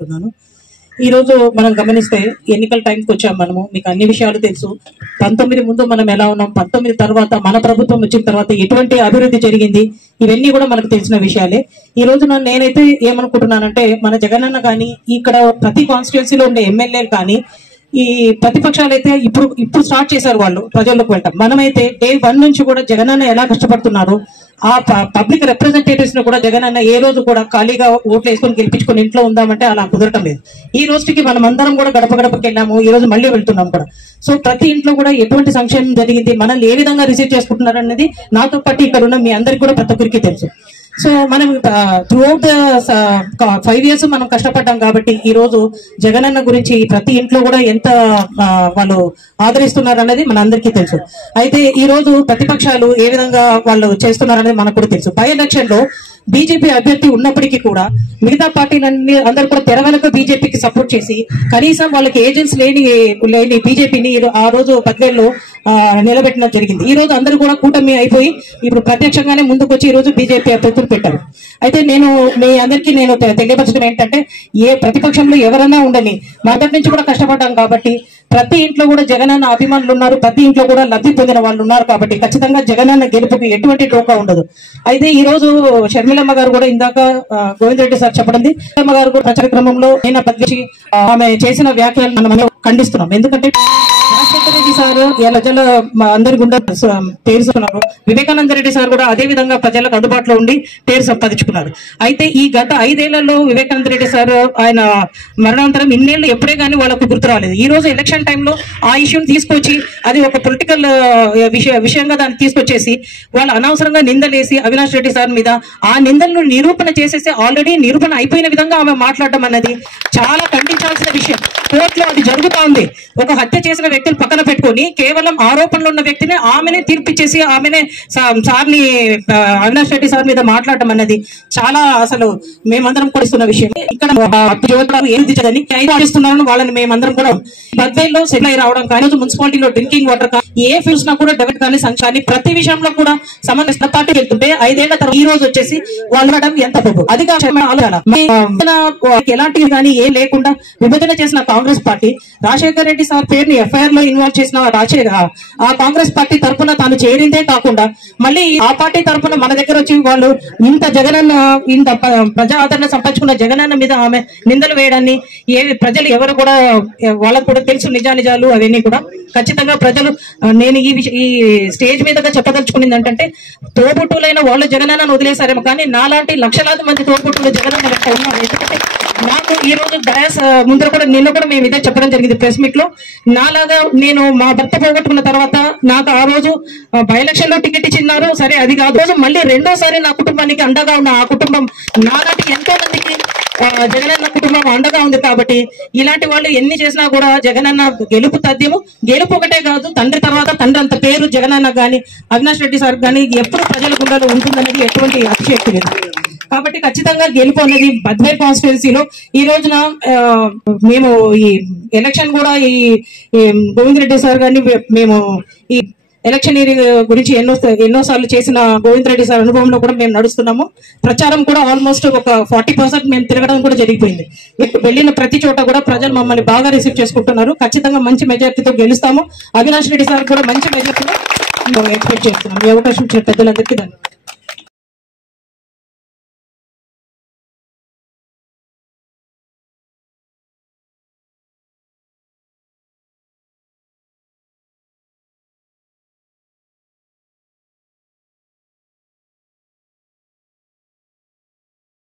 ఈ రోజు మనం గమనిస్తే ఎన్నికల టైంకి వచ్చాం మనము. మీకు అన్ని విషయాలు తెలుసు. 19 ముందు మనం ఎలా ఉన్నాం, 19 తర్వాత మన ప్రభుత్వం వచ్చిన తర్వాత ఎటువంటి అభివృద్ధి జరిగింది, ఇవన్నీ కూడా మనకు తెలిసిన విషయాలే. ఈ రోజు నేనైతే ఏమనుకుంటున్నానంటే, మన జగనన్న కానీ ఇక్కడ ప్రతి కాన్స్టిట్యున్సీలో ఉండే ఎమ్మెల్యేలు కానీ ఈ ప్రతిపక్షాలు అయితే ఇప్పుడు స్టార్ట్ చేశారు వాళ్ళు ప్రజల్లోకి వెళ్ళటం. మనమైతే డే 1 నుంచి కూడా జగనన్న ఎలా కష్టపడుతున్నారు, ఆ పబ్లిక్ రిప్రజెంటేటివ్స్ ను కూడా జగనన్న ఏ రోజు కూడా ఖాళీగా ఓట్లు వేసుకొని గెలిపించుకొని ఇంట్లో ఉందామంటే అలా కుదరటం లేదు. ఈ రోజుకి మనం అందరం కూడా గడప గడపకి వెళ్ళాము, ఈ రోజు మళ్ళీ వెళ్తున్నాం కూడా. సో ప్రతి ఇంట్లో కూడా ఎటువంటి సంక్షేమం జరిగింది, మనల్ని ఏ విధంగా రిసీవ్ చేసుకుంటున్నారు అనేది నాతో పాటు ఇక్కడ ఉన్న మీ అందరికి కూడా ప్రతి ఒక్కరికి తెలుసు. సో మనం త్రూఅవుట్ 5 years మనం కష్టపడ్డాం కాబట్టి ఈ రోజు జగనన్న గురించి ప్రతి ఇంట్లో కూడా ఎంత వాళ్ళు ఆదరిస్తున్నారు అనేది మన అందరికీ తెలుసు. అయితే ఈ రోజు ప్రతిపక్షాలు ఏ విధంగా వాళ్ళు చేస్తున్నారు అనేది మనకు కూడా తెలుసు. బై ఎలక్షన్ లో బీజేపీ అభ్యర్థి ఉన్నప్పటికీ కూడా మిగతా పార్టీలన్నీ అందరూ కూడా తెర వెనుక బీజేపీకి సపోర్ట్ చేసి కనీసం వాళ్ళకి ఏజెంట్స్ లేని బీజేపీని ఆ రోజు 10,000 నిలబెట్టడం జరిగింది. ఈ రోజు అందరూ కూడా కూటమి అయిపోయి ఇప్పుడు ప్రత్యక్షంగానే ముందుకు వచ్చి ఈ రోజు బీజేపీ అభ్యర్థులు పెట్టారు. అయితే మీ అందరికీ నేను తెలియపరచడం ఏంటంటే, ఏ ప్రతిపక్షంలో ఎవరైనా ఉండని మొదటి నుంచి కూడా కష్టపడ్డాం కాబట్టి ప్రతి ఇంట్లో కూడా జగనన్న అభిమానులు ఉన్నారు, ప్రతి ఇంట్లో కూడా లబ్ధి పొందిన వాళ్ళు ఉన్నారు కాబట్టి ఖచ్చితంగా జగనన్న గెలుపుకి ఎటువంటి టోకా ఉండదు. అయితే ఈ రోజు షర్మిలమ్మ గారు కూడా ఇందాక గోవింద్ రెడ్డి సార్ చెప్పడింది, షర్మిలమ్మ గారు కూడా ప్రచార క్రమంలో నేను బదిలించి ఆమె చేసిన వ్యాఖ్యలను మనం ఖండిస్తున్నాం. ఎందుకంటే రాజశేఖర రెడ్డి సార్ ప్రజల అందరి గుండా పేరుస్తున్నారు, వివేకానంద రెడ్డి సార్ కూడా అదే విధంగా ప్రజలకు అందుబాటులో ఉండి పేరు సంపాదించుకున్నారు. అయితే ఈ గత 5 ఏళ్లలో వివేకానంద రెడ్డి సార్ ఆయన మరణాంతరం ఇన్నేళ్లు ఎప్పుడే కానీ వాళ్ళకు గుర్తు రాలేదు. ఈ రోజు ఎలక్షన్ టైంలో ఆ ఇష్యూని తీసుకొచ్చి అది ఒక పొలిటికల్ విషయంగా దాన్ని తీసుకొచ్చేసి వాళ్ళు అనవసరంగా నిందలేసి అవినాష్ రెడ్డి సార్ మీద ఆ నిందలను నిరూపణ చేసేసి ఆల్రెడీ నిరూపణ అయిపోయిన విధంగా ఆమె మాట్లాడడం అన్నది చాలా ఖండించాల్సిన విషయం. కోర్టులో అది జరుగుతా ఉంది. ఒక హత్య చేసిన వ్యక్తిని పక్కన పెట్టుకొని కేవలం ఆరోపణలు ఉన్న వ్యక్తిని ఆమెనే తీర్పిచ్చేసి ఆమెనే సార్ని అవినాష్ రెడ్డి సార్ మీద మాట్లాడటం అన్నది చాలా అసలు మేమందరం కొడుస్తున్న విషయం. ఇక్కడ ఏం దిచ్చదని ఆడిస్తున్నారని వాళ్ళని మేమందరం కూడా బద్వేల్లో సెటిల్ అయి రావడం కానీ మున్సిపాలిటీలో డ్రింకింగ్ వాటర్ కానీ ఏ ఫీల్డ్స్ నా కూడా డెబిట్ కానీ సంక్షాన్ని ప్రతి విషయంలో కూడా సమన్వయ పార్టీ వెళ్తుంటే 5 ఏళ్ల తర్వాత ఈ రోజు వచ్చేసి వాళ్ళు ఎంత ప్రభు అది ఎలాంటివి కానీ ఏం లేకుండా విభజన చేసిన కాంగ్రెస్ పార్టీ రాజశేఖర రెడ్డి సార్ పేరుని ఎఫ్ఐఆర్ లో ఇన్వాల్వ్ చేసిన ఆ కాంగ్రెస్ పార్టీ తరఫున తాను చేరిందే కాకుండా మళ్ళీ ఆ పార్టీ తరఫున మన దగ్గర వచ్చి వాళ్ళు ఇంత జగనన్న ఇంత ప్రజా ఆదరణ సంపాదించుకున్న జగనన్న మీద ఆమె నిందలు వేయడాన్ని ప్రజలు ఎవరు కూడా వాళ్ళకు కూడా తెలుసు నిజాలు అవన్నీ కూడా. ఖచ్చితంగా ప్రజలు నేను ఈ స్టేజ్ మీదగా చెప్పదలుచుకునేది ఏంటంటే, తోబుట్టులైన వాళ్ళు జగనన్నను వదిలేశారేమో కానీ నాలాంటి లక్షలాది మంది తోబుట్టులు జగనన్న వెంట ఉన్నారు. ఎందుకంటే నాకు ఈ రోజు డయాస్ ముందర కూడా నిన్న కూడా మేము ఇదే చెప్పడం జరిగింది ప్రెస్ మీట్ లో. నాలాగా నేను మా భర్త పోగొట్టుకున్న తర్వాత నాకు ఆ రోజు బై ఎలక్షన్ లో టికెట్ ఇచ్చిన్నారు, సరే అది కాదు రోజు మళ్ళీ రెండోసారి నా కుటుంబానికి అండగా ఉన్న ఆ కుటుంబం నాలాంటి ఎంతో మందికి జగనన్న కుటుంబం అండగా ఉంది. కాబట్టి ఇలాంటి వాళ్ళు ఎన్ని చేసినా కూడా జగనన్న గెలుపు తథ్యము. గెలుపు ఒకటే కాదు, తండ్రి తర్వాత తండ్రి అంత పేరు జగనన్న గాని అవినాష్ రెడ్డి సార్ గాని ఎప్పుడు ప్రజల గుండెలో ఉంటుందనేది ఎటువంటి అతిశక్తి లేదు. కాబట్టి ఖచ్చితంగా గెలుపు అనేది బద్వేల్ కాన్స్టిట్యున్సీలో ఈ రోజున మేము ఈ ఎలక్షన్ కూడా ఈ గోవింద్ రెడ్డి సార్ గారిని మేము ఈ ఎలక్షనీరింగ్ గురించి ఎన్నోసార్లు చేసిన గోవింద్ రెడ్డి సార్ అనుభవంలో కూడా మేము నడుస్తున్నాము. ప్రచారం కూడా ఆల్మోస్ట్ ఒక 40% మేము తిరగడం కూడా జరిగిపోయింది. వెళ్ళిన ప్రతి చోట కూడా ప్రజలు మమ్మల్ని బాగా రిసీవ్ చేసుకుంటున్నారు. ఖచ్చితంగా మంచి మెజార్టీతో గెలుస్తాము. అవినాష్ రెడ్డి సార్ కూడా మంచి మెజార్టీతో ఎక్స్పెక్ట్ చేస్తున్నాం. ఈ అవకాశం ఇచ్చిన పెద్దలందరికీ ధన్యవాదాలు.